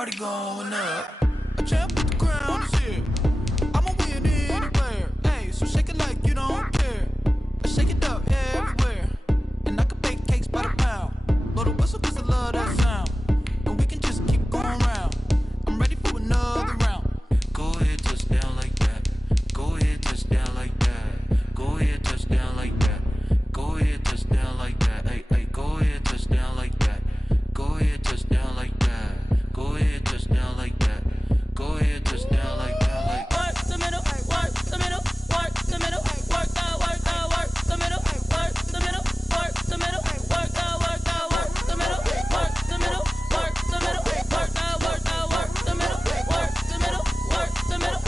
party going up. A champ with the crown is here. I'ma win anywhere. Hey, so shake it like you don't care. I shake it up everywhere. And I can bake cakes by the pound. Blow the whistle 'cause I love that sound. And we can just keep going round. I'm ready for another round. Go ahead, touch down like that. Go ahead, touch down like that. Go ahead, touch down like that. Go ahead, touch down like that. Hey, hey, go ahead, touch down like that. Go ahead, touch down like that. Go ahead, touch down like that. Go ahead, touch down like that. Like work the middle, work the middle, work the middle, work the middle, work the middle, work the middle, work the middle, work the middle, work the middle, work the middle, work the middle, work the middle,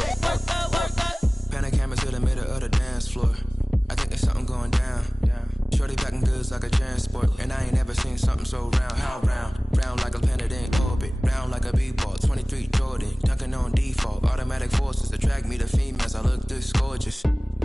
work the. Pan a camera to the middle of the dance floor. I think there's something going down. Shorty backing goods like a transport, and I ain't never seen something so round. How round? Round like a planet in orbit, round like a b-ball. 23 Jordan, dunking on default. Automatic forces attract me to females. I look this gorgeous.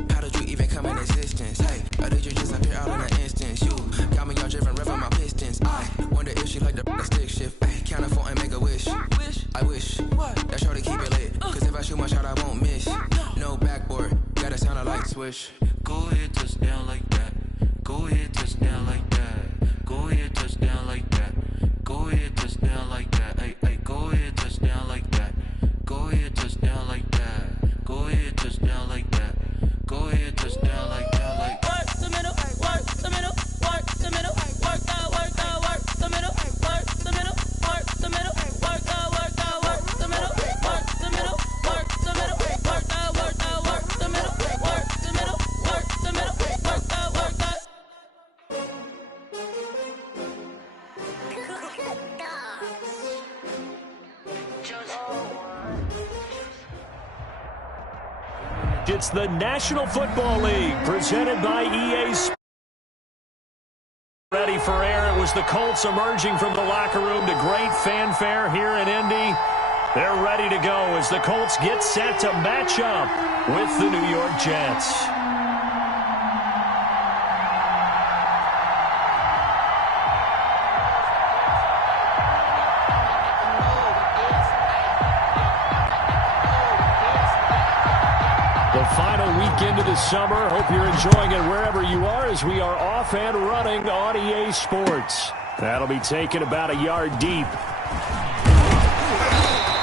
How did you even come in existence? Hey, or did you just appear out in an instance? You got me all driven, revving my pistons. I wonder if she like the stick shift. Hey, count a 4 and make a wish. I wish that shorty keep it lit. 'Cause if I shoot my shot, I won't miss. No backboard, gotta sound a light switch. Go ahead, touch down like that. Go ahead, touch down like that. Go ahead, touch down like that. Go ahead, touch down like that. Hey, hey, go ahead, touch down like that. Go ahead, touch down like that. Go ahead, touch down like that. Go ahead, touch down like that. Like work the middle, work the middle, work the middle, work the middle, work the middle, work the middle, work the middle, work the middle, work the middle, work the middle, work the middle, work the middle, work the middle, work the middle, work the middle, work the. It's the National Football League presented by EA Sports. Ready for air. It was the Colts emerging from the locker room to great fanfare here in Indy. They're ready to go as the Colts get set to match up with the New York Jets. Final weekend of the summer. Hope you're enjoying it wherever you are as we are off and running on EA Sports. That'll be taken about a yard deep.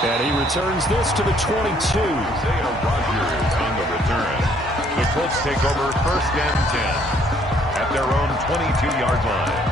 And he returns this to the 22. Isaiah Rodgers on the return. The Colts take over 1st and 10 at their own 22-yard line.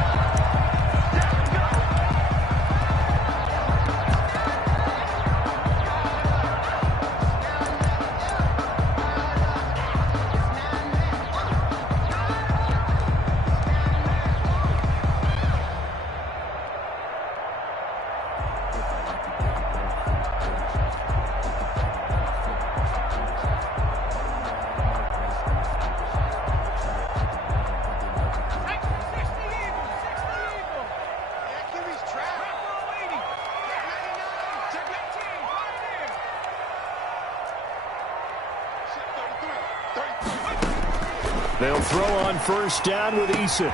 They'll throw on 1st down with Eason.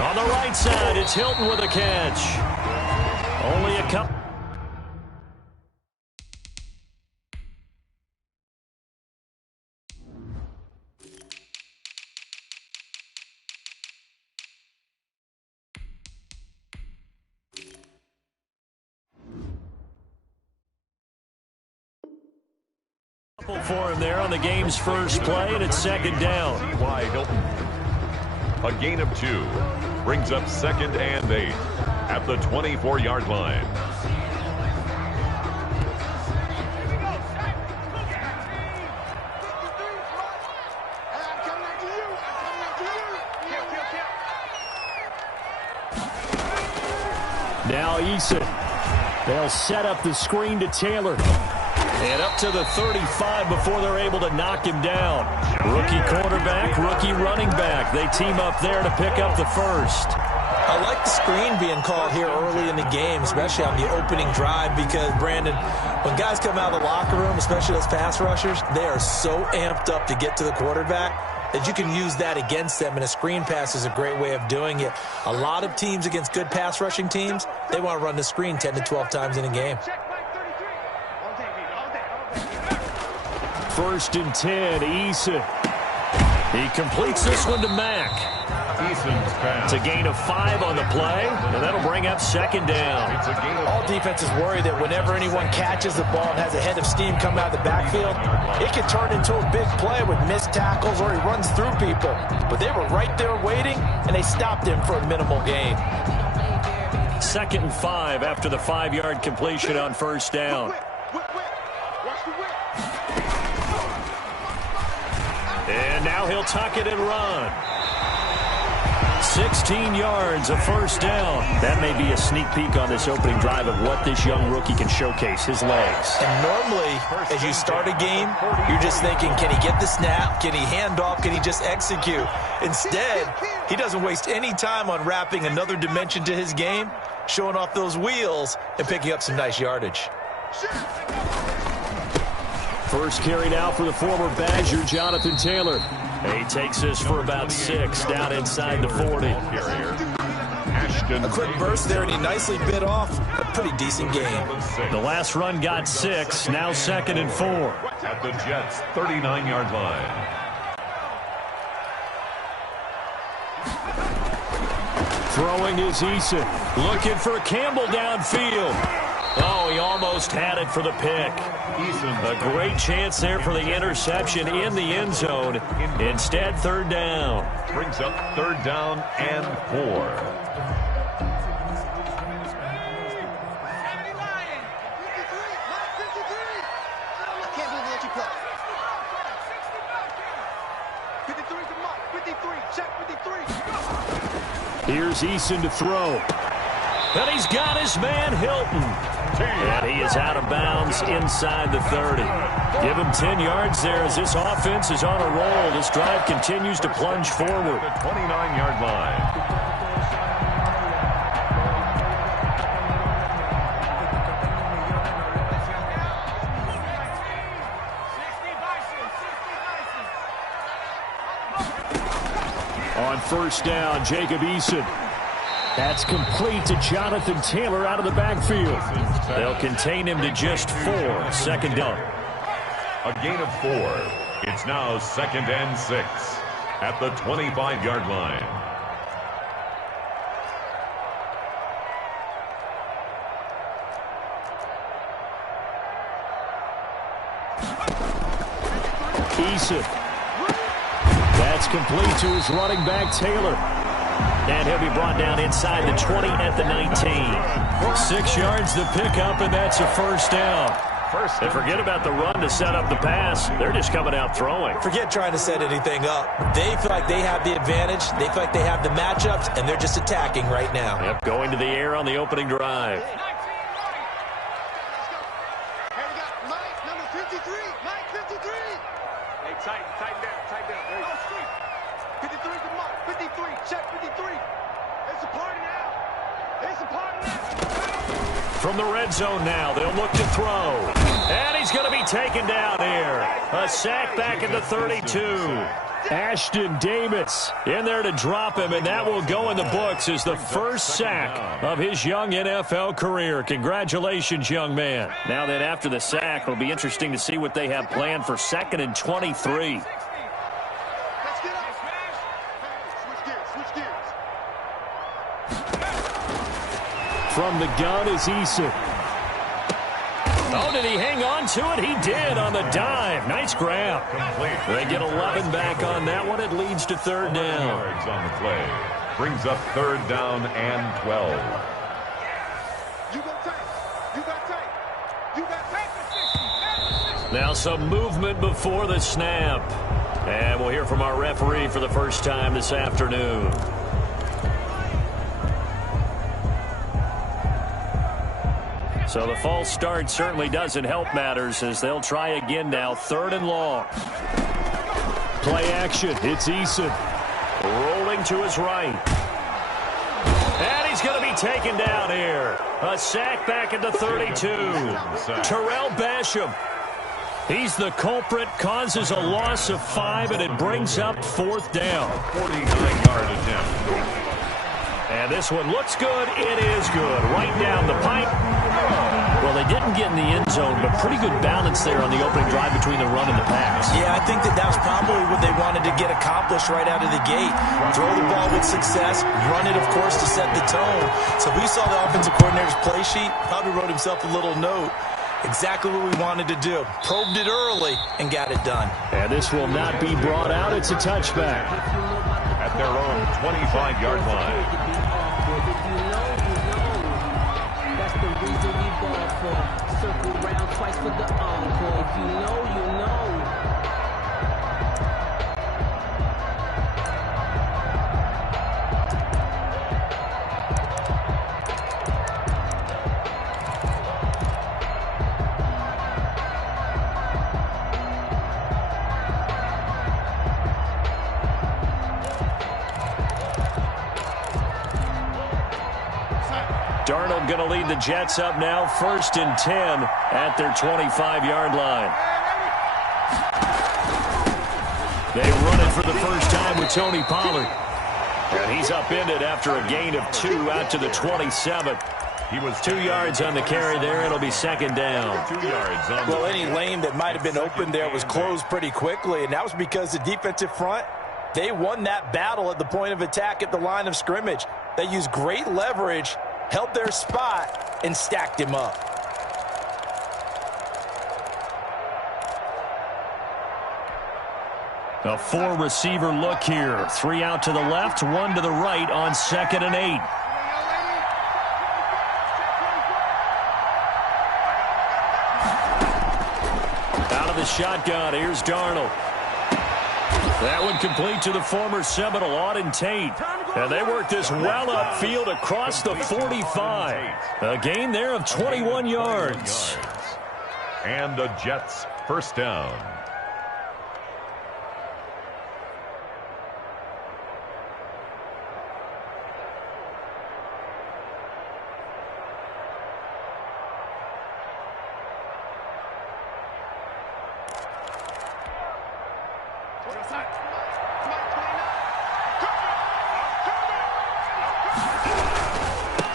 On the right side, it's Hilton with a catch. Only a couple. For him there on the game's first play, and it's 2nd down. T.Y. Hilton. A gain of 2 brings up 2nd and 8 at the 24-yard line. Now Eason. They'll set up the screen to Taylor. And up to the 35 before they're able to knock him down. Rookie quarterback, rookie running back. They team up there to pick up the first. I like the screen being called here early in the game, especially on the opening drive, because, Brandon, when guys come out of the locker room, especially those pass rushers, they are so amped up to get to the quarterback that you can use that against them, and a screen pass is a great way of doing it. A lot of teams against good pass rushing teams, they want to run the screen 10 to 12 times in a game. First and 10, Eason. He completes this one to Mack. Eason's pass. It's a gain of 5 on the play, and that'll bring up second down. All defenses worry that whenever anyone catches the ball and has a head of steam come out of the backfield, it can turn into a big play with missed tackles or he runs through people. But they were right there waiting, and they stopped him for a minimal gain. Second and 5 after the 5-yard completion on first down. And now he'll tuck it and run. 16 yards, a first down. That may be a sneak peek on this opening drive of what this young rookie can showcase, his legs. And normally, as you start a game, you're just thinking, can he get the snap? Can he hand off? Can he just execute? Instead, he doesn't waste any time on wrapping another dimension to his game, showing off those wheels, and picking up some nice yardage. First carry now for the former Badger, Jonathan Taylor. He takes this for about 6 down inside the 40. A quick burst there, and he nicely bit off. A pretty decent game. The last run got 6, now second and 4. At the Jets' 39-yard line. Throwing is Eason. Looking for Campbell downfield. Oh, he almost had it for the pick. A great chance there for the interception in the end zone. Instead, third down. Brings up third down and 4. Here's Eason to throw. And he's got his man, Hilton. And he is out of bounds inside the 30. Give him 10 yards there as this offense is on a roll. This drive continues to plunge forward. The 29-yard line. On first down, Jacob Eason. That's complete to Jonathan Taylor out of the backfield. They'll contain him to just 4. Second down. A gain of 4. It's now second and 6 at the 25-yard line. Eason. That's complete to his running back, Taylor. And he'll be brought down inside the 20 at the 19. 6 yards to pick up, and that's a first down. And forget about the run to set up the pass. They're just coming out throwing. Forget trying to set anything up. They feel like they have the advantage. They feel like they have the matchups, and they're just attacking right now. Yep, going to the air on the opening drive. From the red zone now, they'll look to throw. And he's going to be taken down here. A sack back at the 32. Ashton Davis in there to drop him, and that will go in the books as the first sack of his young NFL career. Congratulations, young man. Now then, after the sack, it'll be interesting to see what they have planned for second and 23. From the gun is Eason. Oh, did he hang on to it? He did on the dive. Nice grab. They get 11 back on that one. It leads to third down. Yards on the play. Brings up third down and 12. Now some movement before the snap. And we'll hear from our referee for the first time this afternoon. So the false start certainly doesn't help matters as they'll try again now. Third and long. Play action. It's Eason. Rolling to his right. And he's going to be taken down here. A sack back at the 32. Terrell Basham. He's the culprit, causes a loss of 5, and it brings up fourth down. 49-yard attempt. And this one looks good. It is good. Right down the pipe. Well, they didn't get in the end zone, but pretty good balance there on the opening drive between the run and the pass. Yeah, I think that was probably what they wanted to get accomplished right out of the gate. Throw the ball with success, run it, of course, to set the tone. So we saw the offensive coordinator's play sheet, probably wrote himself a little note. Exactly what we wanted to do. Probed it early and got it done. And this will not be brought out. It's a touchback. At their own 25-yard line. That's the reason we ball for. Circle round twice for the encore. If you know, you know. Darnold going to lead the Jets up now, 1st and 10 at their 25-yard line. They run it for the first time with Tony Pollard. And he's upended after a gain of 2 out to the 27. He was 2 yards on the carry there. It'll be 2nd down. 2 yards on Well, any lane that might have been open there was closed pretty quickly, and that was because the defensive front, they won that battle at the point of attack at the line of scrimmage. They used great leverage, held their spot, and stacked him up. A 4-receiver look here. 3 out to the left, 1 to the right on 2nd and 8. Out of the shotgun, here's Darnold. That one complete to the former Seminole, Auden Tate. And they work this well upfield across the 45. A gain there of 21 yards. And the Jets first down.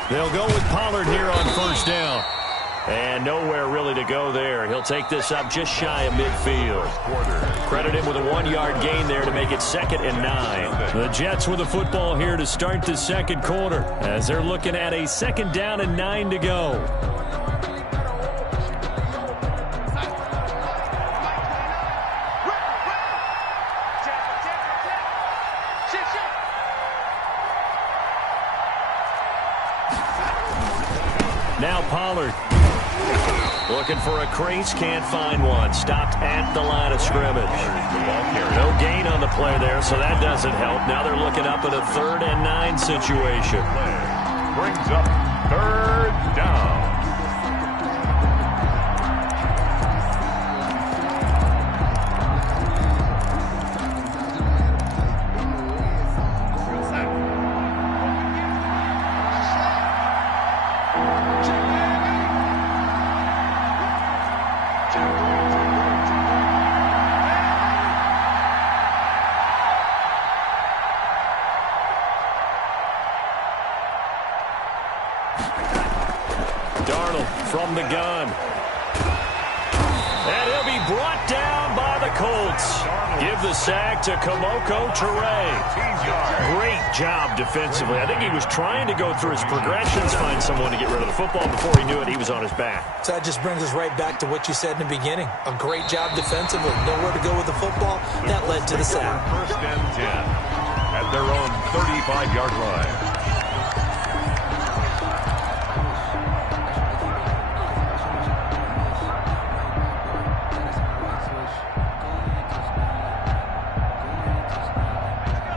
They'll go with Pollard here on 1st down. And nowhere really to go there. He'll take this up just shy of midfield. Credit him with a 1-yard gain there to make it 2nd and 9. The Jets with the football here to start the 2nd quarter as they're looking at a 2nd down and 9 to go. Now Pollard looking for a crease, can't find one. Stopped at the line of scrimmage. No gain on the play there, so that doesn't help. Now they're looking up at a 3rd and 9 situation. Brings up 3rd down. Darnold from the gun. And he'll be brought down by the Colts. Give the sack to Kamoko Toure. Great job defensively. I think he was trying to go through his progressions, find someone to get rid of the football. Before he knew it, he was on his back. So that just brings us right back to what you said in the beginning. A great job defensively. Nowhere to go with the football. That led to the sack. 1st and 10 at their own 35-yard line.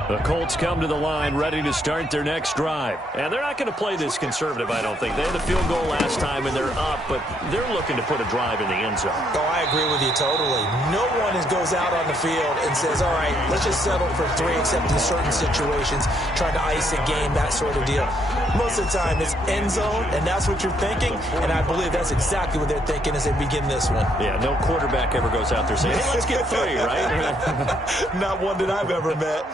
The Colts come to the line ready to start their next drive. And they're not going to play this conservative, I don't think. They had a field goal last time, and they're up, but they're looking to put a drive in the end zone. Oh, I agree with you totally. No one goes out on the field and says, all right, let's just settle for 3, except in certain situations, trying to ice a game, that sort of deal. Most of the time, it's end zone, and that's what you're thinking, and I believe that's exactly what they're thinking as they begin this one. Yeah, no quarterback ever goes out there saying, hey, let's get 3, right? Not one that I've ever met.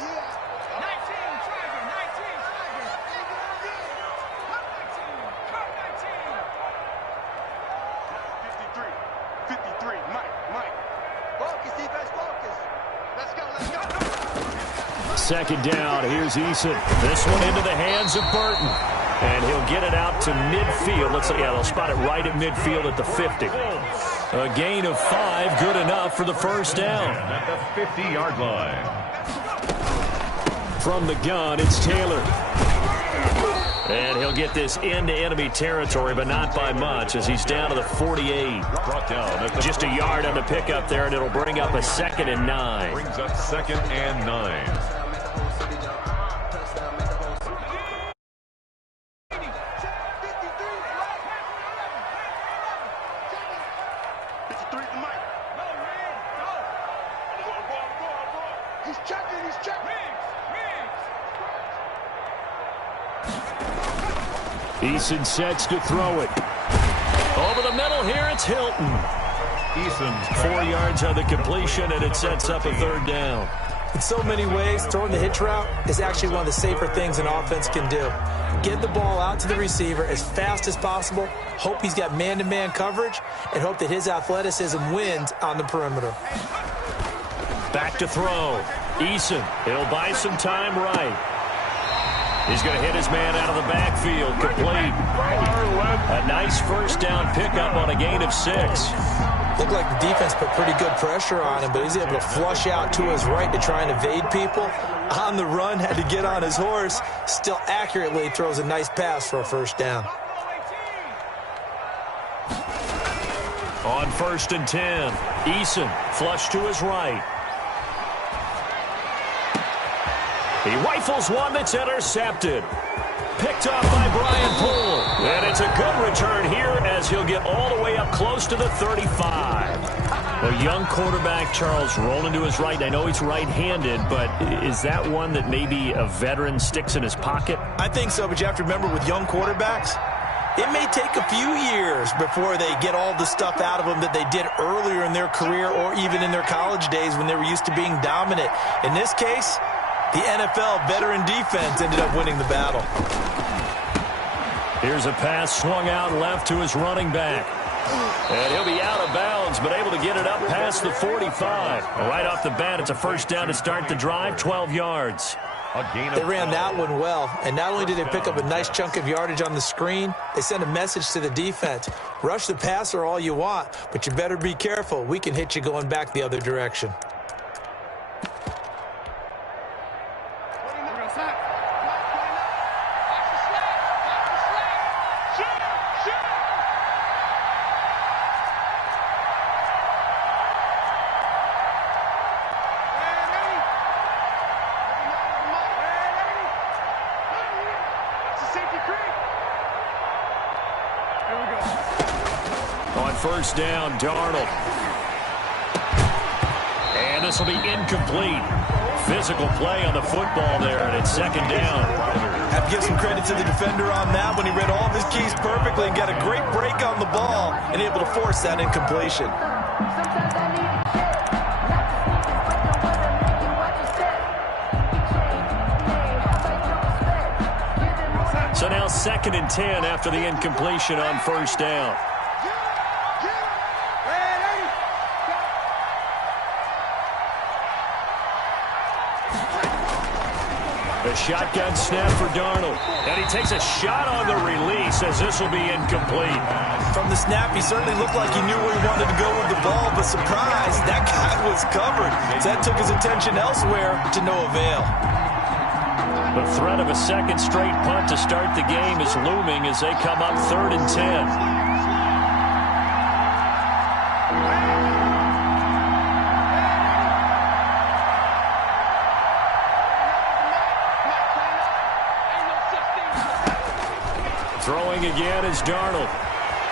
Second down, here's Eason. This one into the hands of Burton. And he'll get it out to midfield. Looks like, yeah, they'll spot it right at midfield at the 50. A gain of 5, good enough for the first down. At the 50-yard line. From the gun, it's Taylor. And he'll get this into enemy territory, but not by much, as he's down to the 48. Brought down at the Just a yard on the pickup there, and it'll bring up a 2nd and 9. Brings up 2nd and 9. Eason sets to throw it. Over the middle here, it's Hilton. Eason's 4 yards on the completion, and it sets up a 3rd down. In so many ways, throwing the hitch route is actually one of the safer things an offense can do. Get the ball out to the receiver as fast as possible, hope he's got man-to-man coverage, and hope that his athleticism wins on the perimeter. Back to throw. Eason, he'll buy some time right. He's going to hit his man out of the backfield, complete. A nice first down pickup on a gain of 6. Looked like the defense put pretty good pressure on him, but he's able to flush out to his right to try and evade people. On the run, had to get on his horse. Still accurately throws a nice pass for a first down. On 1st and 10, Eason flush to his right. He rifles one that's intercepted. Picked off by Brian Poole. And it's a good return here as he'll get all the way up close to the 35. A young quarterback, Charles, rolling to his right. I know he's right-handed, but is that one that maybe a veteran sticks in his pocket? I think so, but you have to remember with young quarterbacks, it may take a few years before they get all the stuff out of them that they did earlier in their career or even in their college days when they were used to being dominant. In this case, the NFL veteran defense ended up winning the battle. Here's a pass swung out left to his running back. And he'll be out of bounds, but able to get it up past the 45. Right off the bat, it's a first down to start the drive, 12 yards. They ran that one well, and not only did they pick up a nice chunk of yardage on the screen, they sent a message to the defense. Rush the passer all you want, but you better be careful. We can hit you going back the other direction. First down, Darnold. And this will be incomplete. Physical play on the football there, and it's 2nd down. Have to give some credit to the defender on that when he read all of his keys perfectly and got a great break on the ball and able to force that incompletion. So now 2nd and 10 after the incompletion on first down. A shotgun snap for Darnold. And he takes a shot on the release as this will be incomplete. From the snap, he certainly looked like he knew where he wanted to go with the ball, but surprise, that guy was covered. So that took his attention elsewhere to no avail. The threat of a second straight punt to start the game is looming as they come up 3rd and 10. Throwing again is Darnold.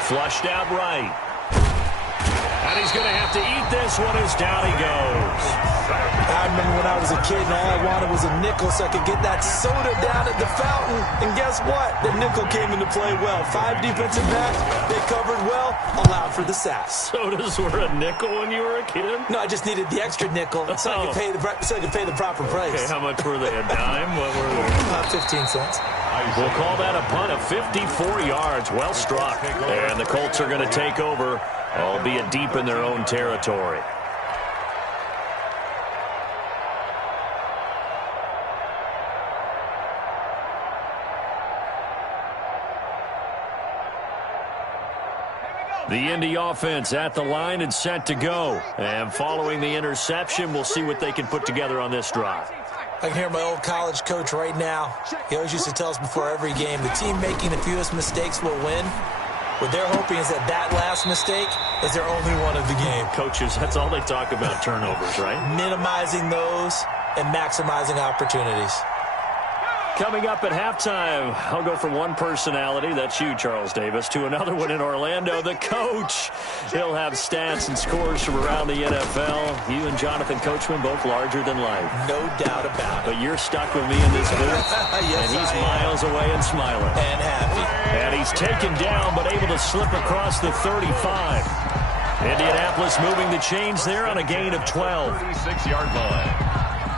Flushed out right. And he's going to have to eat this one as down he goes. I remember when I was a kid and all I wanted was a nickel so I could get that soda down at the fountain. And guess what? The nickel came into play well. 5 defensive backs, they covered well, allowed for the sass. Sodas were a nickel when you were a kid? No, I just needed the extra nickel so I could pay the proper price. Okay, how much were they? A dime? What were they? About 15 cents. We'll call that a punt of 54 yards. Well struck. And the Colts are going to take over, albeit deep in their own territory. The Indy offense at the line and set to go. And following the interception, we'll see what they can put together on this drive. I can hear my old college coach right now. He always used to tell us before every game, the team making the fewest mistakes will win. What they're hoping is that that last mistake is their only one of the game. Coaches, that's all they talk about, turnovers, right? Minimizing those and maximizing opportunities. Coming up at halftime, I'll go from one personality, that's you, Charles Davis, to another one in Orlando, the coach. He'll have stats and scores from around the NFL. You and Jonathan Coachman, both larger than life. No doubt about it. But you're stuck with me in this booth, yes, and he's miles away and smiling. And happy. And he's taken down, but able to slip across the 35. Indianapolis moving the chains there on a gain of 12. 36-yard line.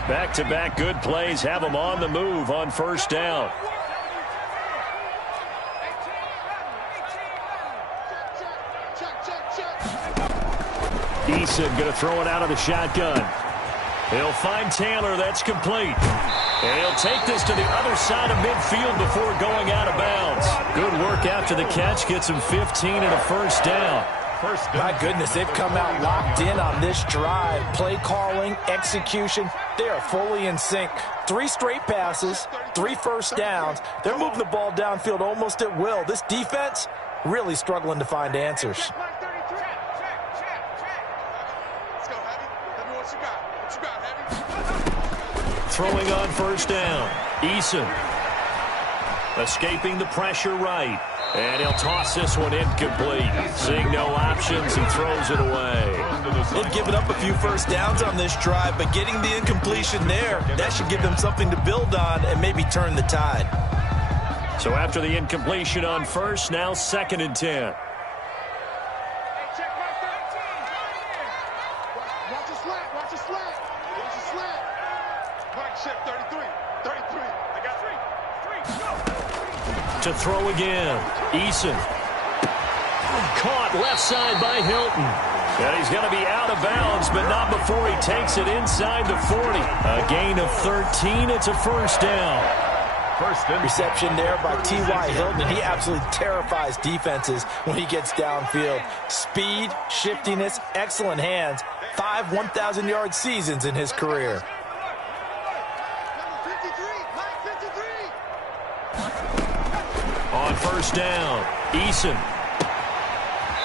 Back-to-back good plays have them on the move on first down. Eason going to throw it out of the shotgun. He'll find Taylor. That's complete. And he'll take this to the other side of midfield before going out of bounds. Good work after the catch. Gets him 15 and a first down. My goodness, they've come out locked in on this drive. Play calling, execution, they are fully in sync. 3 straight passes, 3 first downs. They're moving the ball downfield almost at will. This defense really struggling to find answers. Throwing on first down. Eason escaping the pressure right. And he'll toss this one incomplete. Seeing no options, he throws it away. They've given up a few first downs on this drive, but getting the incompletion there, that should give them something to build on and maybe turn the tide. So after the incompletion on first, now 2nd and 10. To throw again. Eason. Caught left side by Hilton. And he's going to be out of bounds, but not before he takes it inside the 40. A gain of 13. It's a first down. Reception there by T.Y. Hilton, and he absolutely terrifies defenses when he gets downfield. Speed, shiftiness, excellent hands. 5 1,000-yard seasons in his career. On first down, Eason.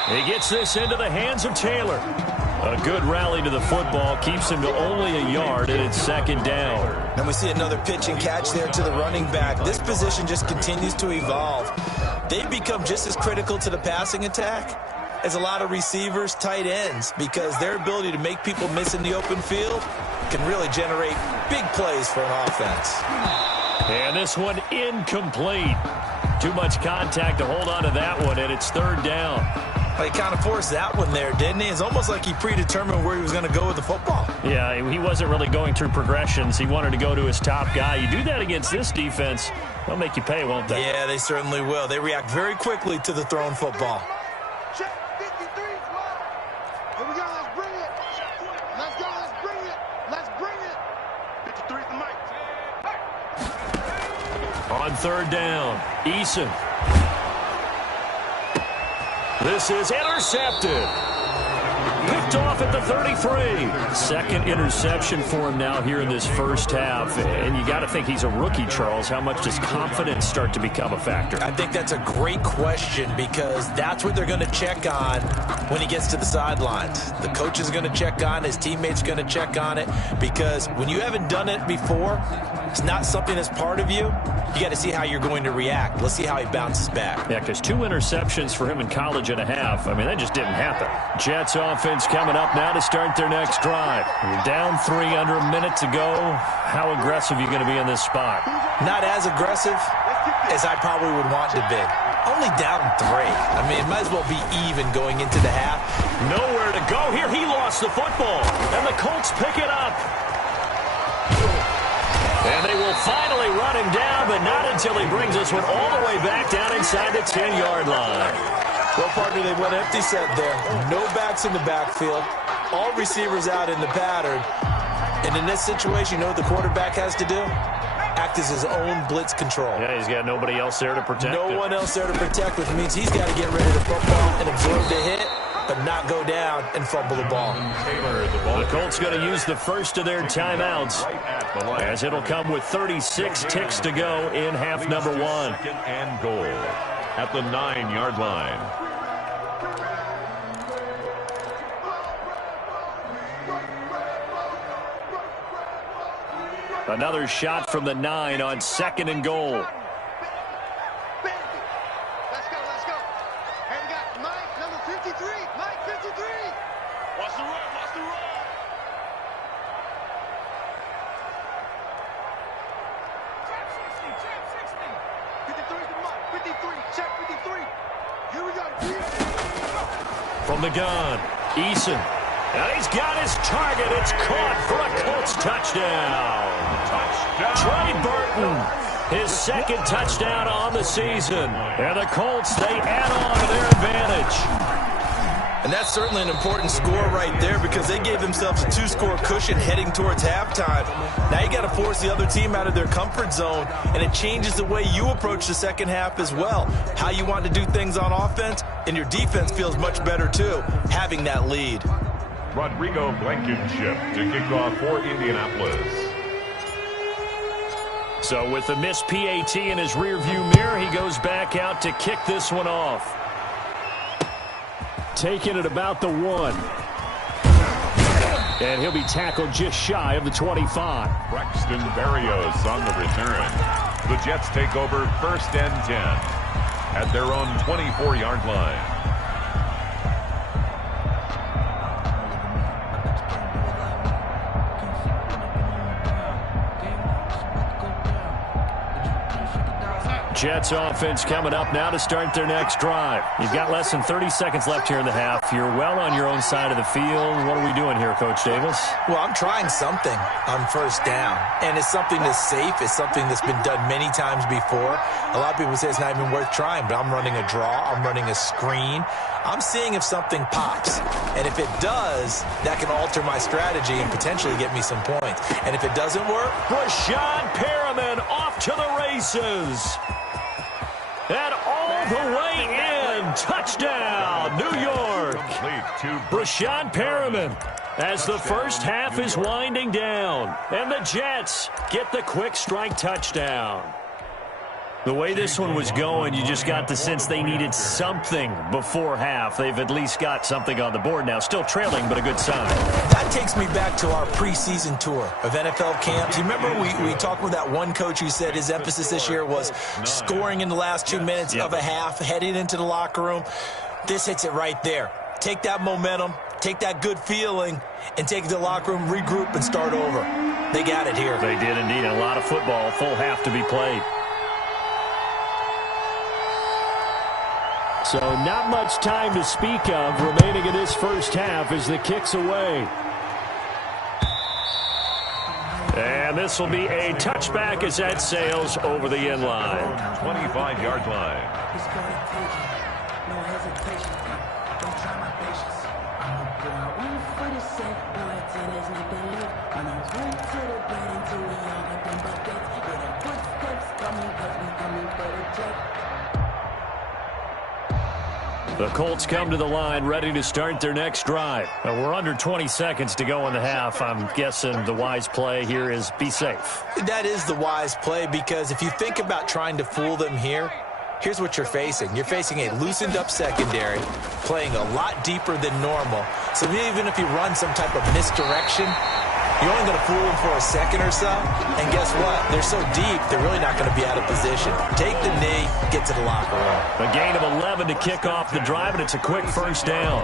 He gets this into the hands of Taylor. A good rally to the football keeps him to only a yard, and it's 2nd down. And we see another pitch and catch there to the running back. This position just continues to evolve. They've become just as critical to the passing attack as a lot of receivers, tight ends, because their ability to make people miss in the open field can really generate big plays for an offense. And this one incomplete. Too much contact to hold on to that one, and it's 3rd down. He kind of forced that one there, didn't he? It's almost like he predetermined where he was going to go with the football. Yeah, he wasn't really going through progressions. He wanted to go to his top guy. You do that against this defense, they'll make you pay, won't they? Yeah, they certainly will. They react very quickly to the thrown football. Check 53. Here we go. Let's bring it. Let's go. Let's bring it. Let's bring it. 53 at the mic. On 3rd down, Eason. This is intercepted. Picked off at the 33. 2nd interception for him now here in this first half. And you got to think he's a rookie, Charles. How much does confidence start to become a factor? I think that's a great question, because that's what they're going to check on when he gets to the sidelines. The coach is going to check on it. His teammates going to check on it, because when you haven't done it before, it's not something that's part of you. You got to see how you're going to react. Let's see how he bounces back. Yeah, because 2 interceptions for him in college and a half. I mean, that just didn't happen. Jets offense coming up now to start their next drive. You're down 3, under a minute to go. How aggressive are you going to be in this spot? Not as aggressive as I probably would want to be. Only down 3. I mean, it might as well be even going into the half. Nowhere to go here. He lost the football, and the Colts pick it up. And they will finally run him down, but not until he brings this one all the way back down inside the 10-yard line. Well, partner, they went empty set there. No backs in the backfield. All receivers out in the pattern. And in this situation, you know what the quarterback has to do? act as his own blitz control. Yeah, he's got nobody else there to protect him. No one else there to protect, which means he's got to get rid of the football and absorb the hit, but not go down and fumble the ball. The Colts going to use the first of their timeouts, as it'll come with 36 ticks to go in half number one. Second and goal at the 9-yard line. Another shot from the 9 on second and goal. Let's go, let's go. Hey, we got Mike, number 53. Mike, 53. Watch the run, watch the run. Check 60. 53 is the Mike, 53, check 53. Here we go. From the gun, Eason. And he's got his target. It's caught for a Colts touchdown. Trey Burton, his second touchdown on the season. And the Colts, they add on to their advantage. And that's certainly an important score right there because they gave themselves a 2-score cushion heading towards halftime. Now you got to force the other team out of their comfort zone, and it changes the way you approach the second half as well. How you want to do things on offense, and your defense feels much better too, having that lead. Rodrigo Blankenship to kick off for Indianapolis. So with the missed PAT in his rearview mirror, he goes back out to kick this one off. Taking it about the 1. And he'll be tackled just shy of the 25. Braxton Berrios on the return. The Jets take over first and 10 at their own 24-yard line. Jets offense coming up now to start their next drive. You've got less than 30 seconds left here in the half. You're well on your own side of the field. What are we doing here, Coach Davis? Well, I'm trying something on first down, and it's something that's safe. It's something that's been done many times before. A lot of people say it's not even worth trying, but I'm running a draw. I'm running a screen. I'm seeing if something pops, and if it does, that can alter my strategy and potentially get me some points. And if it doesn't work, Rashad Perriman off to the races. And all the way in. Touchdown, New York. Rashad Perriman as the first half is winding down. And the Jets get the quick strike touchdown. The way this one was going, you just got the sense they needed something before half. They've at least got something on the board now. Still trailing, but a good sign. That takes me back to our preseason tour of NFL camps. You remember we talked with that one coach who said his emphasis this year was scoring in the last 2 minutes of a half, heading into the locker room. This hits it right there. Take that momentum, take that good feeling, and take it to the locker room, regroup, and start over. They got it here. They did indeed. A lot of football, full half to be played. So not much time to speak of remaining in this first half as the kick's away. And this will be a touchback as that sails over the end line. 25-yard line. No hesitation. Don't try my patience. I'm a boy. 1 foot is set. Boy, 10 is nothing left. When I run to the bed until we all got them buckets. Yeah, the footsteps coming, cause we coming for the check. The Colts come to the line ready to start their next drive. We're under 20 seconds to go in the half. I'm guessing the wise play here is be safe. That is the wise play because if you think about trying to fool them here, here's what you're facing. You're facing a loosened up secondary, playing a lot deeper than normal. So even if you run some type of misdirection, you're only going to fool them for a second or so. And guess what? They're so deep, they're really not going to be out of position. Take the knee, get to the locker room. A gain of 11 to kick off the drive, and it's a quick first down.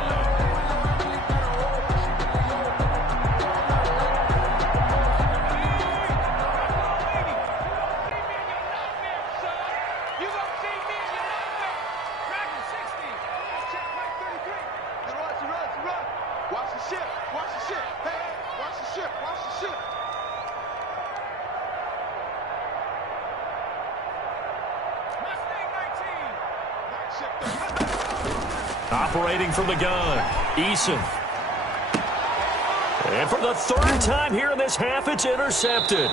Operating from the gun, Eason. And for the third time here in this half, it's intercepted.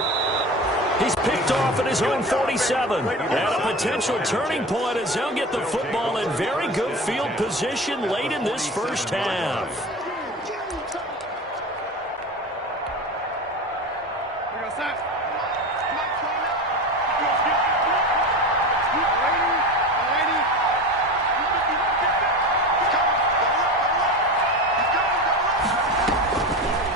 He's picked off at his own 47. And a potential turning point as they'll get the football in very good field position late in this first half.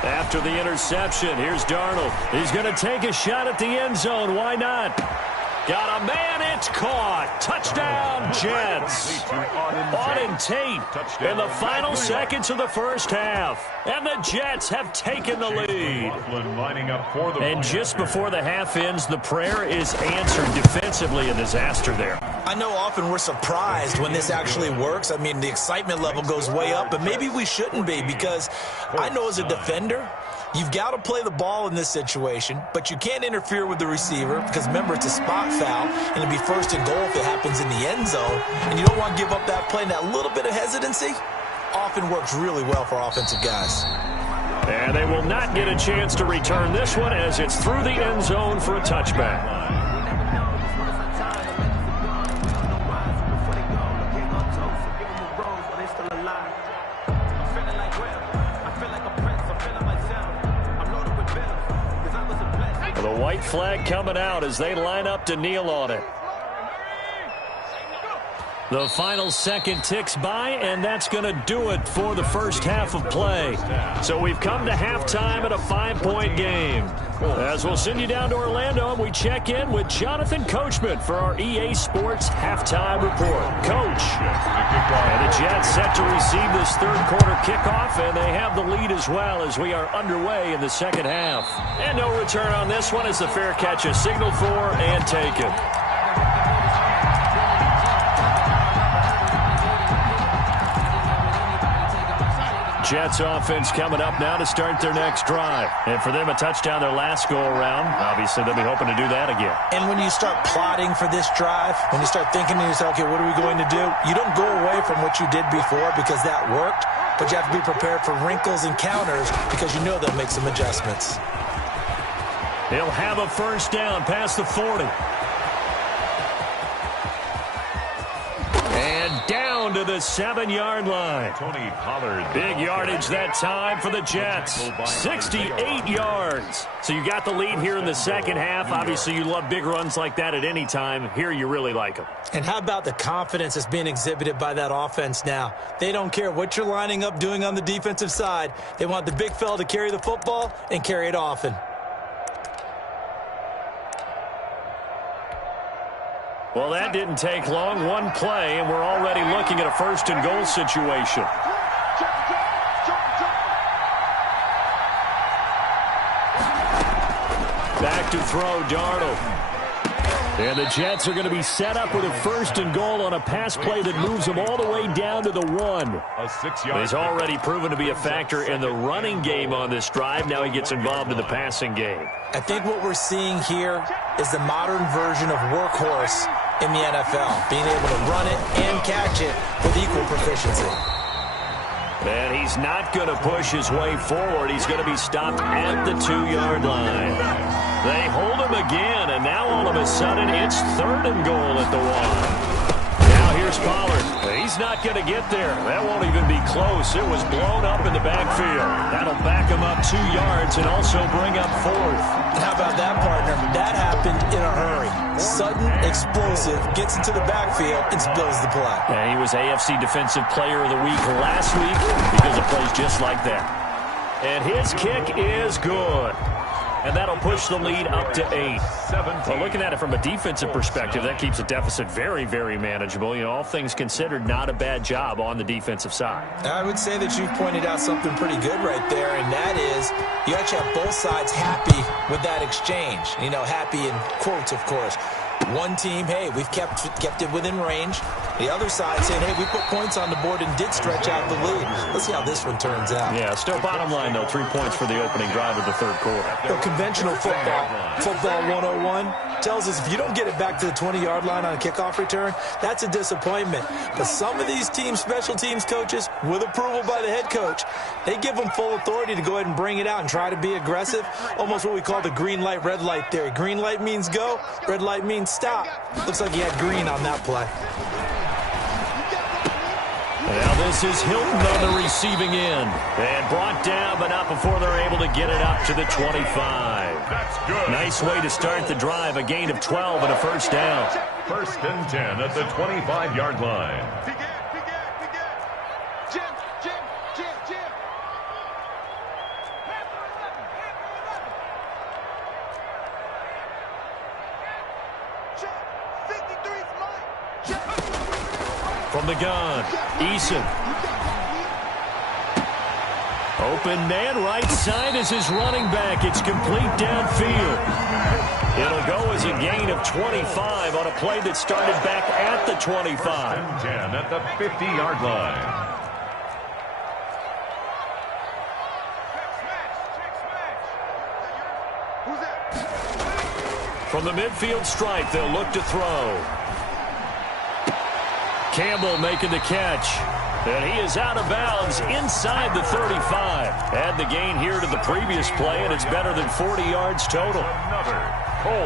After the interception, here's Darnold. He's going to take a shot at the end zone. Why not? Got a man, it's caught. Touchdown, Jets. Auden Tate in the final seconds of the first half. And the Jets have taken the lead. And just before the half ends, the prayer is answered. Defensively, a disaster there. I know often we're surprised when this actually works. I mean, the excitement level goes way up, but maybe we shouldn't be, because I know as a defender, you've got to play the ball in this situation, but you can't interfere with the receiver because, remember, it's a spot foul, and it'll be first and goal if it happens in the end zone, and you don't want to give up that play. And that little bit of hesitancy often works really well for offensive guys. And they will not get a chance to return this one as it's through the end zone for a touchback. The white flag coming out as they line up to kneel on it. The final second ticks by, and that's going to do it for the first half of play. So we've come to halftime at a 5-point game. As we'll send you down to Orlando, and we check in with Jonathan Coachman for our EA Sports Halftime Report. Coach, and the Jets set to receive this third quarter kickoff, and they have the lead as well as we are underway in the second half. And no return on this one as the fair catch is signaled for and taken. Jets offense coming up now to start their next drive. And for them, a touchdown their last go-around. Obviously, they'll be hoping to do that again. And when you start plotting for this drive, when you start thinking to yourself, okay, what are we going to do? You don't go away from what you did before because that worked, but you have to be prepared for wrinkles and counters because you know they'll make some adjustments. He'll have a first down past the 40. And down to the 7-yard line. Tony Pollard. Big yardage that time for the Jets. 68 yards. So you got the lead here in the second half. Obviously, you love big runs like that at any time. Here you really like them. And how about the confidence that's being exhibited by that offense now? They don't care what you're lining up doing on the defensive side. They want the big fella to carry the football and carry it often. Well, that didn't take long. One play, and we're already looking at a first and goal situation. Back to throw, Darnold. And the Jets are going to be set up with a first and goal on a pass play that moves them all the way down to the 1. He's already proven to be a factor in the running game on this drive. Now he gets involved in the passing game. I think what we're seeing here is the modern version of workhorse in the NFL, being able to run it and catch it with equal proficiency. And he's not going to push his way forward. He's going to be stopped at the 2-yard line. They hold him again, and now all of a sudden it's third and goal at the 1. Now here's Pollard. He's not going to get there. That won't even be close. It was blown up in the backfield. That'll back him up 2 yards and also bring up fourth. How about that, partner? That happened in a hurry. Sudden, explosive, gets into the backfield and spills the play. Yeah, he was AFC Defensive Player of the Week last week because of plays just like that. And his kick is good. And that'll push the lead up to 8. Well, looking at it from a defensive perspective, that keeps the deficit very, very manageable. You know, all things considered, not a bad job on the defensive side. I would say that you've pointed out something pretty good right there, and that is you actually have both sides happy with that exchange. You know, happy in quotes, of course. One team, hey, we've kept it within range. The other side saying, hey, we put points on the board and did stretch out the lead. Let's see how this one turns out. Yeah, still bottom line, though, 3 points for the opening drive of the third quarter. Conventional football 101, tells us if you don't get it back to the 20-yard line on a kickoff return, that's a disappointment. But some of these team special teams coaches, with approval by the head coach, they give them full authority to go ahead and bring it out and try to be aggressive, almost what we call the green light, red light theory. Green light means go, red light means stop. Looks like he had green on that play. Now this is Hilton on the receiving end. And brought down, but not before they're able to get it up to the 25. That's good. Nice way to start the drive. A gain of 12 and a first down. First and 10 at the 25-yard line. Jim. From the gun, Eason. Open man, right side is his running back. It's complete downfield. It'll go as a gain of 25 on a play that started back at the 25. First and 10 at the 50-yard line. From the midfield stripe, they'll look to throw. Campbell making the catch. And he is out of bounds inside the 35. Add the gain here to the previous play, and it's better than 40 yards total.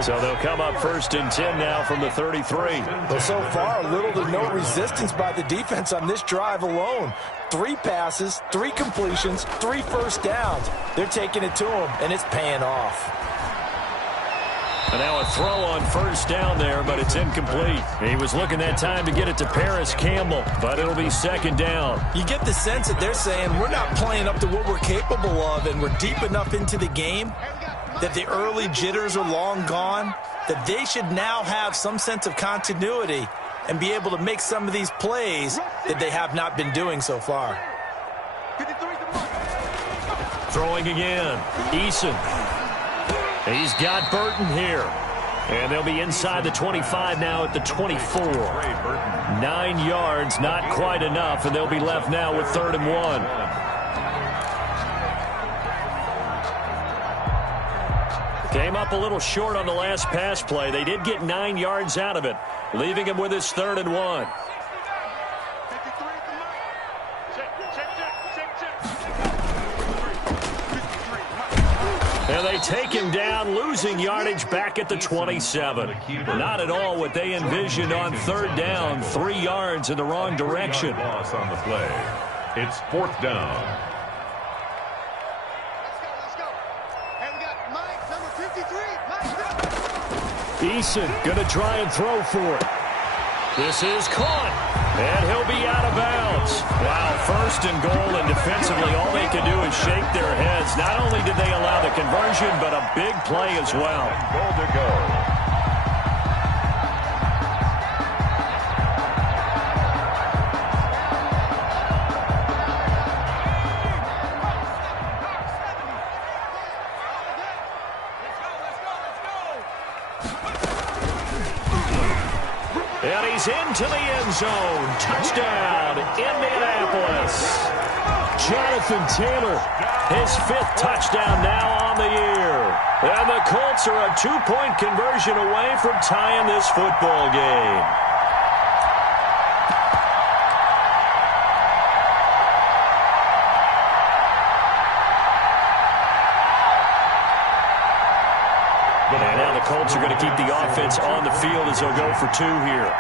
So they'll come up first and 10 now from the 33. Well, so far, little to no resistance by the defense on this drive alone. 3 passes, 3 completions, 3 first downs. They're taking it to him, and it's paying off. And now a throw on first down there, but it's incomplete. He was looking that time to get it to Paris Campbell, but it'll be second down. You get the sense that they're saying we're not playing up to what we're capable of, and we're deep enough into the game that the early jitters are long gone, that they should now have some sense of continuity and be able to make some of these plays that they have not been doing so far. Throwing again, Eason. He's got Burton here. And they'll be inside the 25 now at the 24. 9 yards, not quite enough, and they'll be left now with 3rd and 1. Came up a little short on the last pass play. They did get 9 yards out of it, leaving him with his 3rd and 1. And they take him down, losing yardage back at the 27. Not at all what they envisioned on 3rd down. 3 yards in the wrong direction. Loss on the play. It's 4th down. Let's go. And we got Mike, number 53. Eason going to try and throw for it. This is caught, and he'll be out of bounds. Wow, 1st and goal, and defensively all they can do is shake their heads. Not only did they allow the conversion, but a big play as well. Goal to go. And he's into the end zone. Touchdown, Indianapolis. Jonathan Taylor, his 5th touchdown now on the year. And the Colts are a 2-point conversion away from tying this football game. And now the Colts are going to keep the offense on the field as they'll go for 2 here.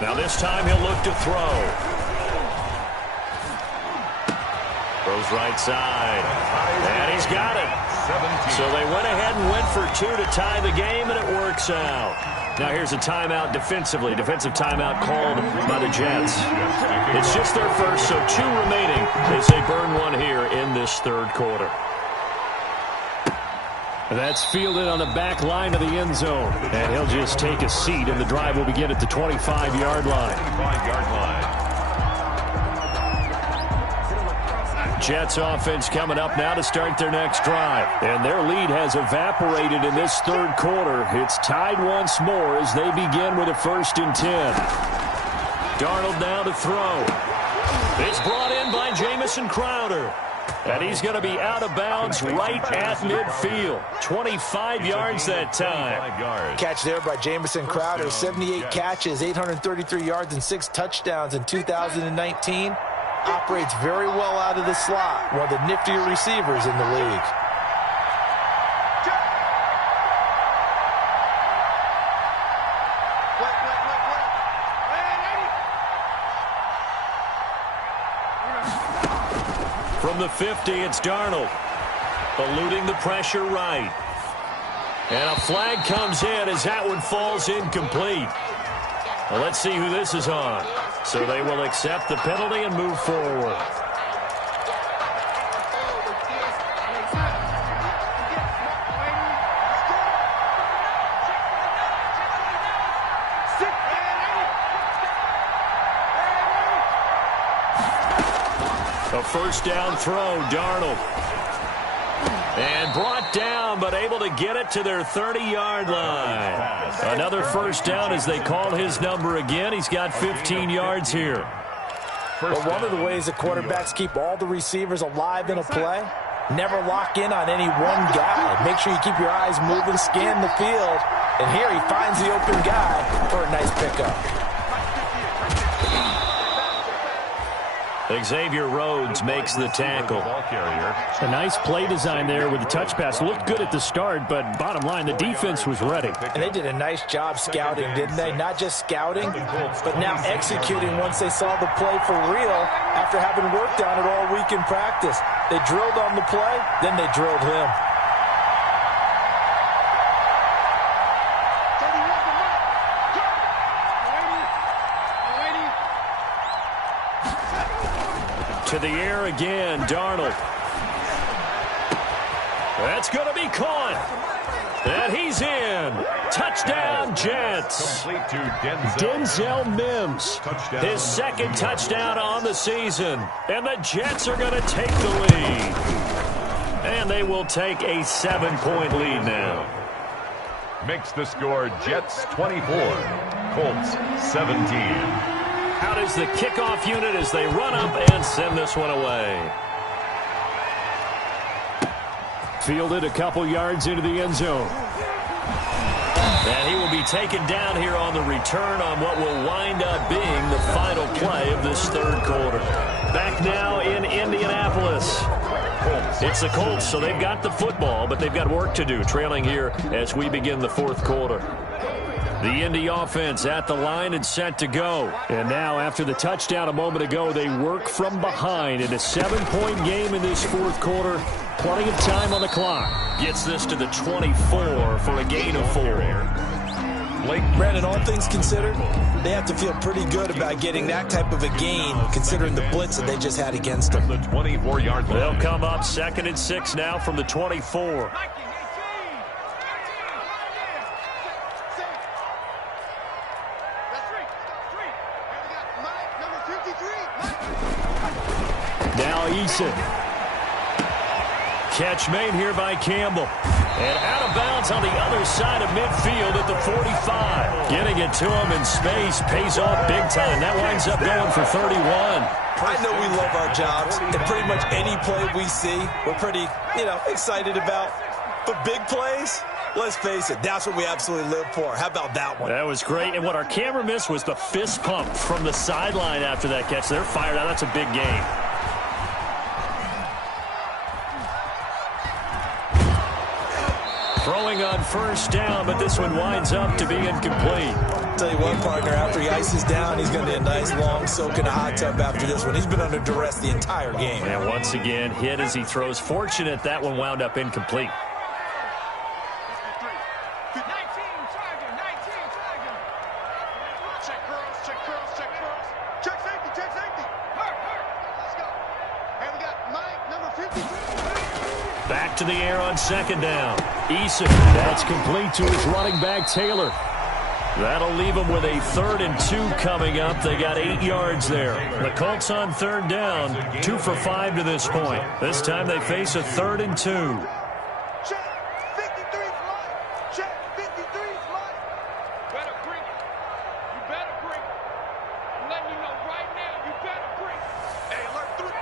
Now this time he'll look to throw. Throws right side. And he's got it. 17. So they went ahead and went for 2 to tie the game, and it works out. Now here's a timeout defensively. Defensive timeout called by the Jets. It's just their first, so 2 remaining as they burn 1 here in this 3rd quarter. And that's fielded on the back line of the end zone. And he'll just take a seat, and the drive will begin at the 25-yard line. 25-yard line. Jets offense coming up now to start their next drive. And their lead has evaporated in this third quarter. It's tied once more as they begin with a 1st and 10. Darnold now to throw. It's brought in by Jamison Crowder. And he's going to be out of bounds right at midfield. 25 yards that time. Catch there by Jamison Crowder. 78 catches, 833 yards, and 6 touchdowns in 2019. Operates very well out of the slot. One of the niftier receivers in the league. From the 50, it's Darnold. Eluding the pressure right. And a flag comes in as that one falls incomplete. Well, let's see who this is on. So they will accept the penalty and move forward. A 1st down throw, Darnold. And brought down, but able to get it to their 30-yard line. Another 1st down as they call his number again. He's got 15 yards here. But one of the ways that quarterbacks keep all the receivers alive in a play, never lock in on any one guy. Make sure you keep your eyes moving, scan the field. And here he finds the open guy for a nice pickup. Xavier Rhodes makes the tackle. A nice play design there with the touch pass. Looked good at the start, but bottom line, the defense was ready. And they did a nice job scouting, didn't they? Not just scouting, but now executing once they saw the play for real after having worked on it all week in practice. They drilled on the play, then they drilled him. To the air again, Darnold. That's going to be caught. And he's in. Touchdown, Jets. Denzel Mims. His 2nd touchdown on the season. And the Jets are going to take the lead. And they will take a 7-point lead now. Makes the score Jets 24, Colts 17. Out is the kickoff unit as they run up and send this one away. Fielded a couple yards into the end zone. And he will be taken down here on the return on what will wind up being the final play of this third quarter. Back now in Indianapolis. It's the Colts, so they've got the football, but they've got work to do, trailing here as we begin the 4th quarter. The Indy offense at the line and set to go. And now, after the touchdown a moment ago, they work from behind in a 7-point game in this 4th quarter. Plenty of time on the clock. Gets this to the 24 for a gain of 4. Brandon, all things considered, they have to feel pretty good about getting that type of a gain, considering the blitz that they just had against them. The 24-yard line. They'll come up 2nd and 6 now from the 24. Now Eason. Catch made here by Campbell. And out of bounds on the other side of midfield at the 45. Getting it to him in space pays off big time. That winds up going for 31. I know we love our jobs, and pretty much any play we see, we're pretty, excited about. But big plays, let's face it, that's what we absolutely live for. How about that one? That was great. And what our camera missed was the fist pump from the sideline after that catch. They're fired out. That's a big game. Throwing on 1st down, but this one winds up to be incomplete. Tell you what, partner, after he ices down, he's going to need a nice long soak in a hot tub after this one. He's been under duress the entire game. And once again, hit as he throws. Fortunate that one wound up incomplete. Back to the air on 2nd down. Eason. That's complete to his running back, Taylor. That'll leave them with a 3rd and 2 coming up. They got 8 yards there. The Colts on 3rd down, 2 for 5 to this point. This time they face a 3rd and 2. Check. 53's life. Check. 53's life. Better bring it. You better bring it. I'm letting you know right now, you better bring it. Hey, alert 3.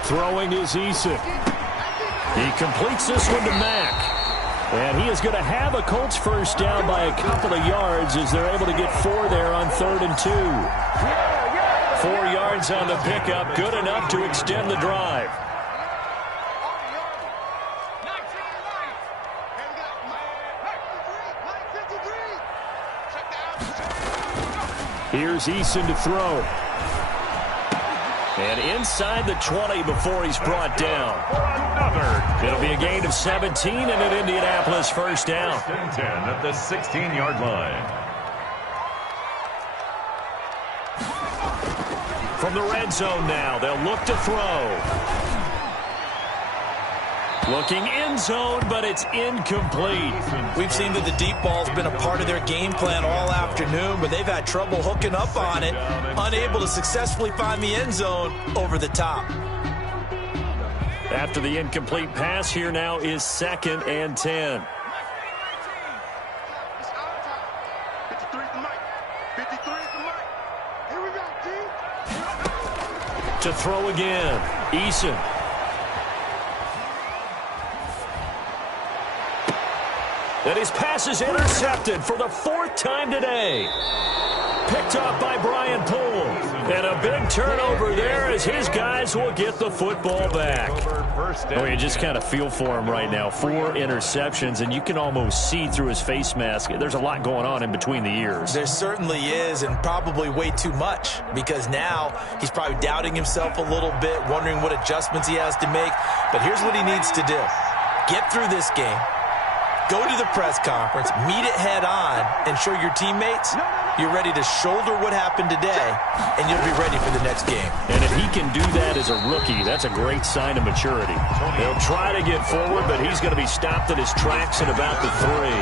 60. Throwing is Eason. He completes this one to Mack. And he is going to have a Colts first down by a couple of yards as they're able to get 4 there on 3rd and 2. 4 yards on the pickup, good enough to extend the drive. Here's Eason to throw. And inside the 20 before he's brought down. It'll be a gain of 17 and an Indianapolis first down. 10 at the 16-yard line. From the red zone now, they'll look to throw. Looking end zone, but it's incomplete. We've seen that the deep ball's been a part of their game plan all afternoon, but they've had trouble hooking up on it, unable to successfully find the end zone over the top. After the incomplete pass, here now is 2nd and 10. It's our time. 53's the mic. 53's the mic. Here we go, G. To throw again, Eason. And his pass is intercepted for the 4th time today. Picked off by Brian Poole. And a big turnover there as his guys will get the football back. Oh, you just kind of feel for him right now. 4 interceptions, and you can almost see through his face mask. There's a lot going on in between the ears. There certainly is, and probably way too much, because now he's probably doubting himself a little bit, wondering what adjustments he has to make. But here's what he needs to do. Get through this game. Go to the press conference, meet it head on, and show your teammates you're ready to shoulder what happened today, and you'll be ready for the next game. And if he can do that as a rookie, that's a great sign of maturity. He'll try to get forward, but he's going to be stopped in his tracks at about the 3.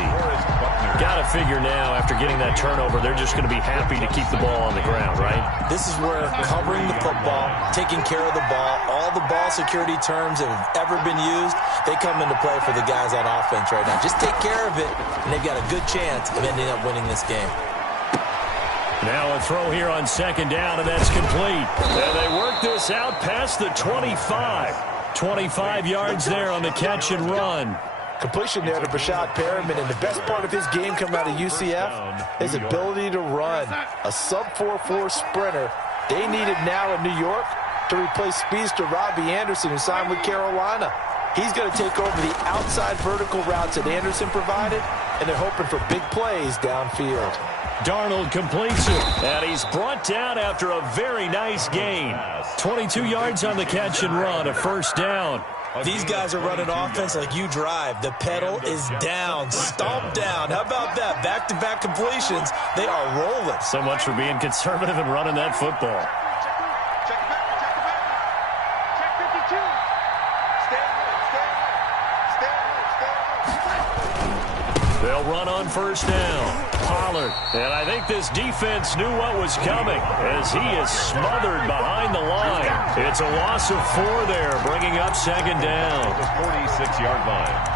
Got to figure now, after getting that turnover, they're just going to be happy to keep the ball on the ground, right? This is where covering the football, taking care of the ball, all the ball security terms that have ever been used, they come into play for the guys on offense right now. Just take care of it, and they've got a good chance of ending up winning this game. Now a throw here on 2nd down, and that's complete. And they work this out past the 25. 25 yards there on the catch and run. Completion there to Brashad Perriman, and the best part of his game coming out of UCF, his ability to run. A sub-4.4 sprinter. They need it now in New York to replace speedster Robbie Anderson, who signed with Carolina. He's going to take over the outside vertical routes that Anderson provided, and they're hoping for big plays downfield. Darnold completes it, and he's brought down after a very nice gain. 22 yards on the catch and run, a first down. These guys are running offense like you drive. The pedal is down, stomp down. How about that? Back-to-back completions. They are rolling. So much for being conservative and running that football. Check it back. Check 52. Stay alert. They'll run on first down. Pollard. And I think this defense knew what was coming as he is smothered behind the line. It's a loss of 4 there, bringing up 2nd down. The 46-yard line.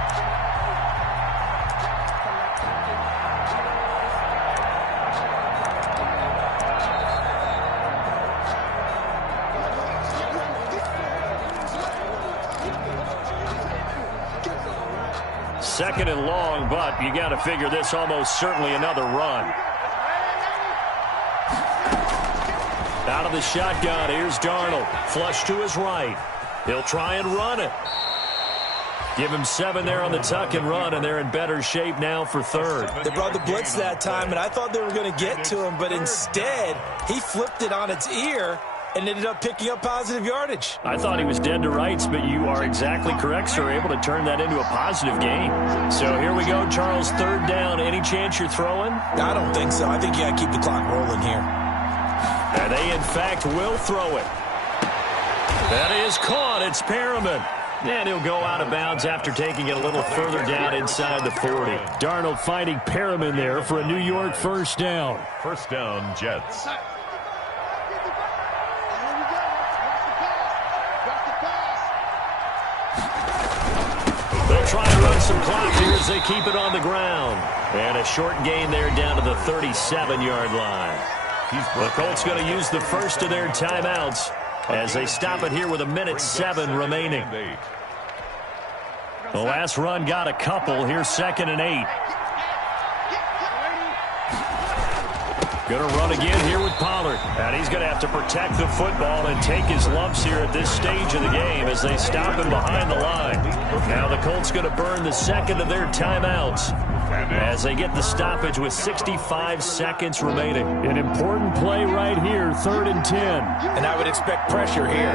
Second and long, but you got to figure this almost certainly another run. Out of the shotgun, here's Darnold. Flush to his right. He'll try and run it. Give him 7 there on the tuck and run, and they're in better shape now for 3rd. They brought the blitz that time, and I thought they were going to get to him, but instead, he flipped it on its ear and ended up picking up positive yardage. I thought he was dead to rights, but you are exactly correct, sir. Able to turn that into a positive gain. So here we go, Charles, 3rd down. Any chance you're throwing? I don't think so. I think you got to keep the clock rolling here. And they, in fact, will throw it. That is caught. It's Perriman. And he'll go out of bounds after taking it a little further down inside the 40. Darnold finding Perriman there for a New York first down. First down, Jets. They'll try and run some clock here as they keep it on the ground. And a short gain there down to the 37-yard line. The Colts going to use the first of their timeouts as they stop it here with 1:07 remaining. The last run got a couple. Here's 2nd and 8. Going to run again here with Pollard. And he's going to have to protect the football and take his lumps here at this stage of the game as they stop him behind the line. Now the Colts going to burn the second of their timeouts as they get the stoppage with 65 seconds remaining. An important play right here, 3rd and 10. And I would expect pressure here.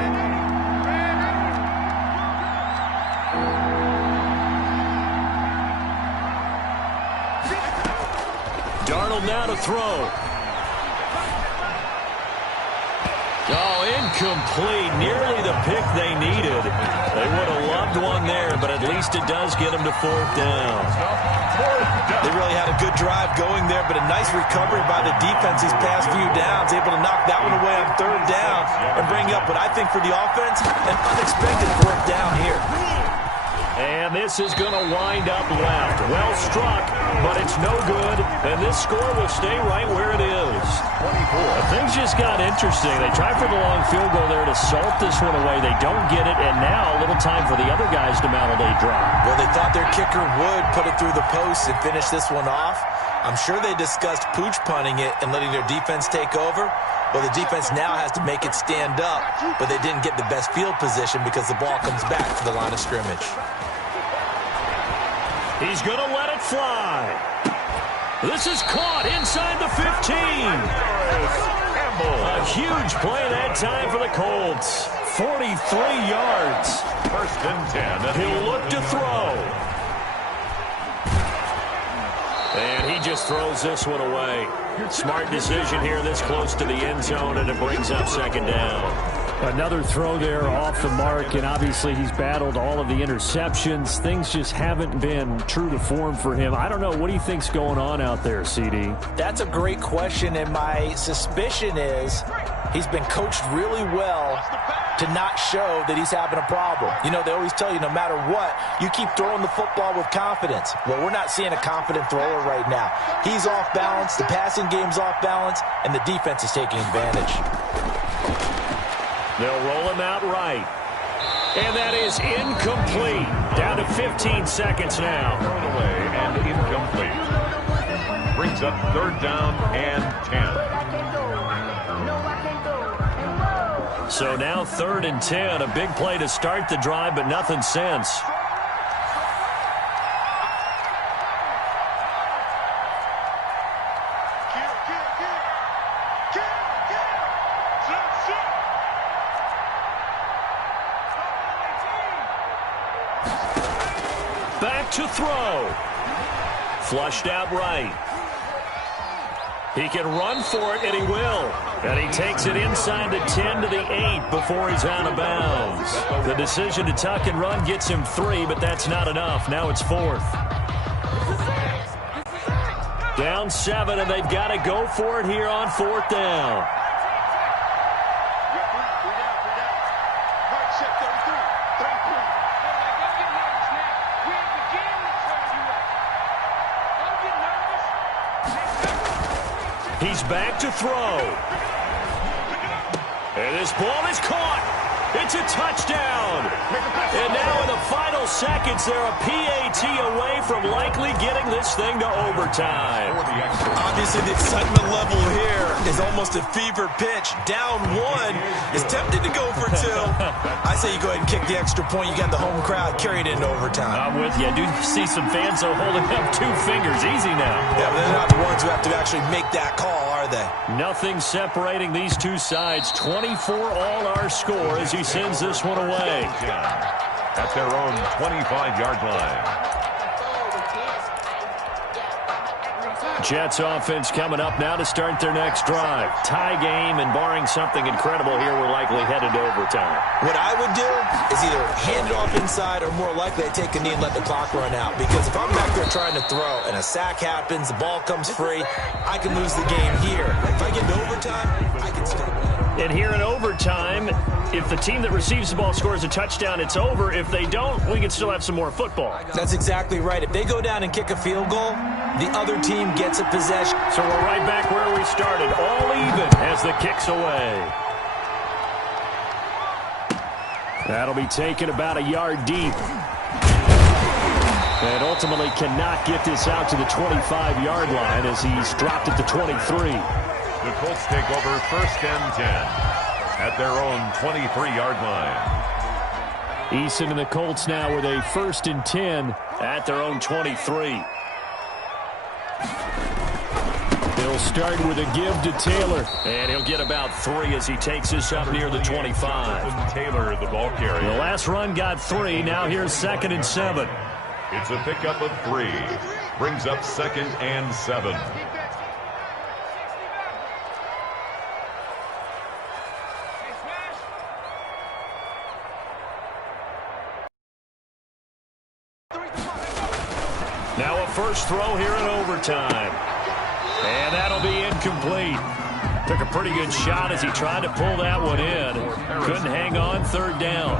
Darnold now to throw. Oh, incomplete. Nearly the pick they needed. They would have loved one there, but at least it does get them to 4th down. They really had a good drive going there, but a nice recovery by the defense these past few downs. Able to knock that one away on 3rd down and bring up what I think for the offense, an unexpected 4th down here. And this is going to wind up left. Well struck, but it's no good. And this score will stay right where it is. 24. Things just got interesting. They tried for the long field goal there to salt this one away. They don't get it, and now a little time for the other guys to mount a late drive. Well, they thought their kicker would put it through the post and finish this one off. I'm sure they discussed pooch punting it and letting their defense take over. Well, the defense now has to make it stand up, but they didn't get the best field position because the ball comes back to the line of scrimmage. He's going to let it fly. This is caught inside the 15. A huge play that time for the Colts. 43 yards. 1st and 10. He'll look to throw. And he just throws this one away. Smart decision here this close to the end zone, and it brings up 2nd down. Another throw there off the mark, and obviously he's battled all of the interceptions. Things just haven't been true to form for him. I don't know. What do you think's going on out there, CD? That's a great question, and my suspicion is he's been coached really well to not show that he's having a problem. You know, they always tell you no matter what, you keep throwing the football with confidence. Well, we're not seeing a confident thrower right now. He's off balance, the passing game's off balance, and the defense is taking advantage. They'll roll him out right. And that is incomplete. Down to 15 seconds now. Thrown away and incomplete. Brings up 3rd down and 10. So now 3rd and 10. A big play to start the drive, but nothing since. Back to throw. Flushed out right. He can run for it, and he will. And he takes it inside the 10 to the 8 before he's out of bounds. The decision to tuck and run gets him 3, but that's not enough. Now it's 4th. Down 7, and they've got to go for it here on 4th down. He's back to throw. And this ball is caught. It's a touchdown. And now in the final seconds, they're a PAT away from likely getting this thing to overtime. Obviously, the excitement level here is almost a fever pitch. Down 1 is tempted to go for 2. I say you go ahead and kick the extra point. You got the home crowd, carry it into overtime. I'm with you. I do see some fans holding up 2 fingers. Easy now. Yeah, but they're not the ones who have to actually make that call, are they? Nothing separating these two sides. 24 all our score as he sends this one away. At their own 25-yard line. Jets offense coming up now to start their next drive. Tie game, and barring something incredible here, we're likely headed to overtime. What I would do is either hand it off inside or more likely I take a knee and let the clock run out. Because if I'm back there trying to throw and a sack happens, the ball comes free, I can lose the game here. If I get to overtime, I can still win. And here in overtime, if the team that receives the ball scores a touchdown, it's over. If they don't, we can still have some more football. That's exactly right. If they go down and kick a field goal, the other team gets a possession. So we're right back where we started, all even as the kick's away. That'll be taken about a yard deep. And ultimately cannot get this out to the 25-yard line as he's dropped at the 23. The Colts take over 1st and 10 at their own 23-yard line. Eason and the Colts now with a 1st and 10 at their own 23. They'll start with a give to Taylor. And he'll get about 3 as he takes this up near the 25. Taylor, the ball carrier. The last run got 3. Now here's 2nd and 7. It's a pickup of 3. Brings up 2nd and 7. Now a first throw here in overtime. And that'll be incomplete. Took a pretty good shot as he tried to pull that one in. Couldn't hang on, 3rd down.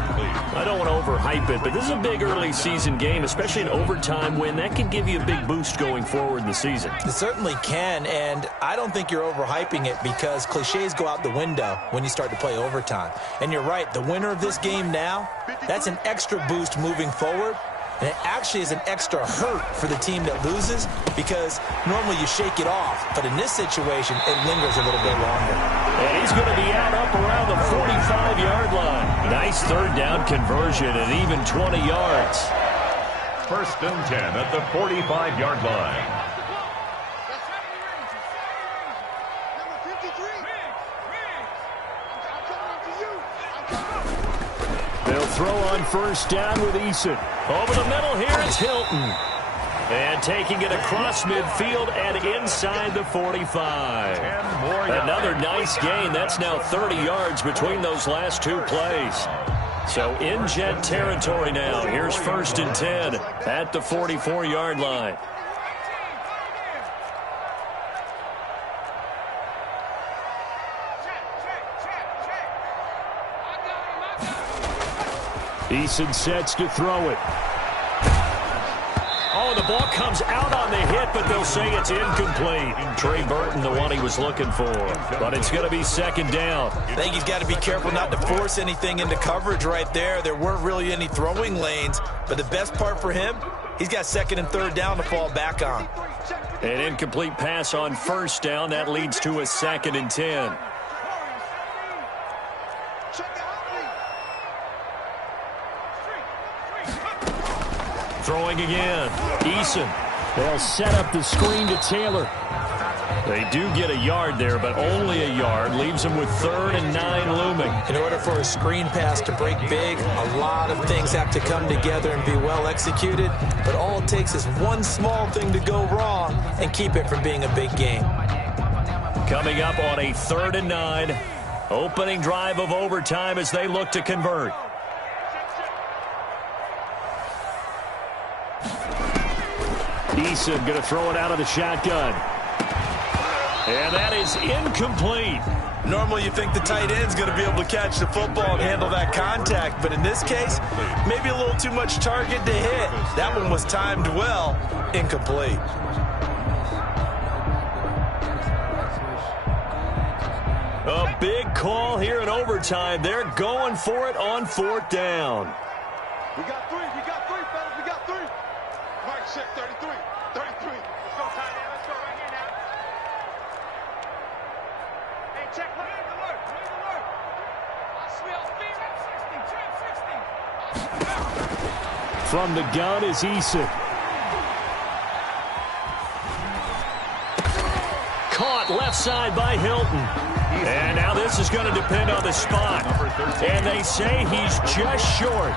I don't want to overhype it, but this is a big early season game, especially an overtime win. That can give you a big boost going forward in the season. It certainly can, and I don't think you're overhyping it because cliches go out the window when you start to play overtime. And you're right, the winner of this game now, that's an extra boost moving forward. And it actually is an extra hurt for the team that loses because normally you shake it off. But in this situation, it lingers a little bit longer. And he's going to be out up around the 45-yard line. Nice 3rd down conversion and even 20 yards. 1st and 10 at the 45-yard line. They'll throw on 1st down with Eason. Over the middle here, it's Hilton. And taking it across midfield and inside the 45. Another nice gain. That's now 30 yards between those last 2 plays. So in Jet territory now. Here's 1st and 10 at the 44-yard line. Eason sets to throw it. Oh, the ball comes out on the hit, but they'll say it's incomplete. Trey Burton, the one he was looking for. But it's going to be 2nd down. I think he's got to be careful not to force anything into coverage right there. There weren't really any throwing lanes. But the best part for him, he's got 2nd and 3rd down to fall back on. An incomplete pass on 1st down. That leads to a 2nd and 10. Throwing again. Eason. They'll set up the screen to Taylor. They do get a yard there, but only a yard. Leaves them with 3rd and 9 looming. In order for a screen pass to break big, a lot of things have to come together and be well executed. But all it takes is one small thing to go wrong and keep it from being a big game. Coming up on a 3rd and 9. Opening drive of overtime as they look to convert. Eason going to throw it out of the shotgun. And that is incomplete. Normally you think the tight end's going to be able to catch the football and handle that contact. But in this case, maybe a little too much target to hit. That one was timed well. Incomplete. A big call here in overtime. They're going for it on 4th down. We got 3, fellas, we got 3. Mike check 33, 33. Let's go, tight end, let's go right here now. Hey, check, look at the alert, I smell fear at 60, 60. From the gun is Eason. Caught left side by Hilton. And now this is going to depend on the spot. And they say he's just short.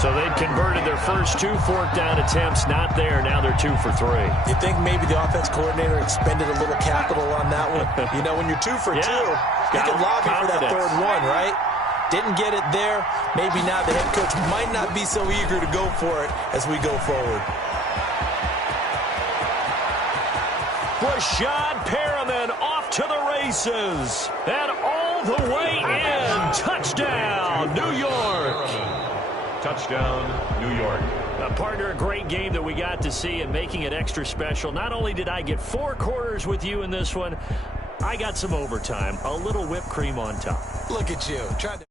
So they'd converted their first 2 fourth down attempts. Not there. Now they're 2 for 3. You think maybe the offense coordinator expended a little capital on that one? You know, when you're 2 for 2, you can lobby for that third one, right? Didn't get it there. Maybe now the head coach might not be so eager to go for it as we go forward. Rashad Perriman off to the races. And all the way in. Touchdown, New York. Touchdown, New York. Partner, a great game that we got to see and making it extra special. Not only did I get 4 quarters with you in this one, I got some overtime. A little whipped cream on top. Look at you. Tried to